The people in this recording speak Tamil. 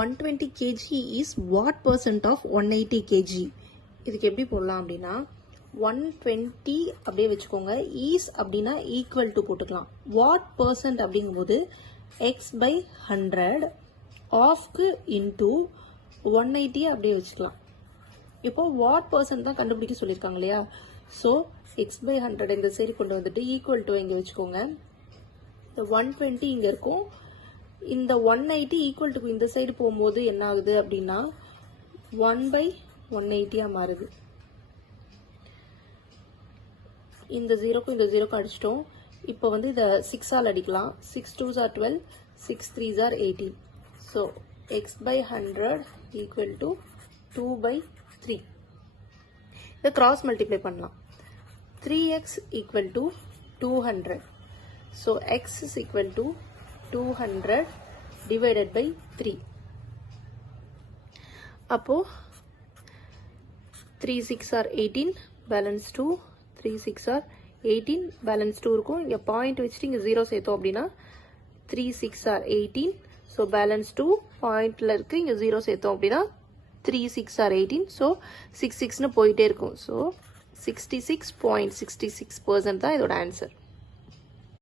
120 kg is what percent of 180 kg? இதுக்கு எப்படி போடலாம் அப்படின்னா 120 அப்படியே வச்சுக்கோங்க. is அப்படின்னா equal to போட்டுக்கலாம். what percent அப்படிங்கும்போது x by 100 offக்கு into 180 அப்படியே வச்சுக்கலாம். இப்போ what percent தான் கண்டுபிடிக்க சொல்லியிருக்காங்க இல்லையா? ஸோ x by 100 இந்த சைடு கொண்டு வந்துட்டு ஈக்குவல் டு இங்கே வச்சுக்கோங்க. இந்த 120 இங்கே இருக்கும். இந்த 180 ஈக்குவல் டு இந்த சைடு போகும்போது என்ன ஆகுது அப்படின்னா 1 by 180 மாறுது. இந்த 0க்கும் இந்த 0க்கும் அடிச்சிட்டோம். இப்போ வந்து இதை 6ஆல் அடிக்கலாம். 6 2s are 12, 6 3s are 18. So x by 100 equal to 2 by 3. இதை கிராஸ் மல்டிப்ளை பண்ணலாம். 3x equal to 200. So x is equal to 200 divided by 3. அப்போ 3 6 are 18, balance 2, 3 6 are 18, balance 2 இருக்கும். இங்கே பாயிண்ட் வச்சுட்டு இங்கே 0 சேர்த்தோம் அப்படின்னா 3 6 are 18, ஸோ பேலன்ஸ் 2 பாயிண்டில் இருக்குது. இங்கே 0 சேர்த்தோம் அப்படின்னா 3 6 are 18, ஸோ 6 6ன்னு போயிட்டே இருக்கும். ஸோ 66.66% தான் இதோட ஆன்சர்.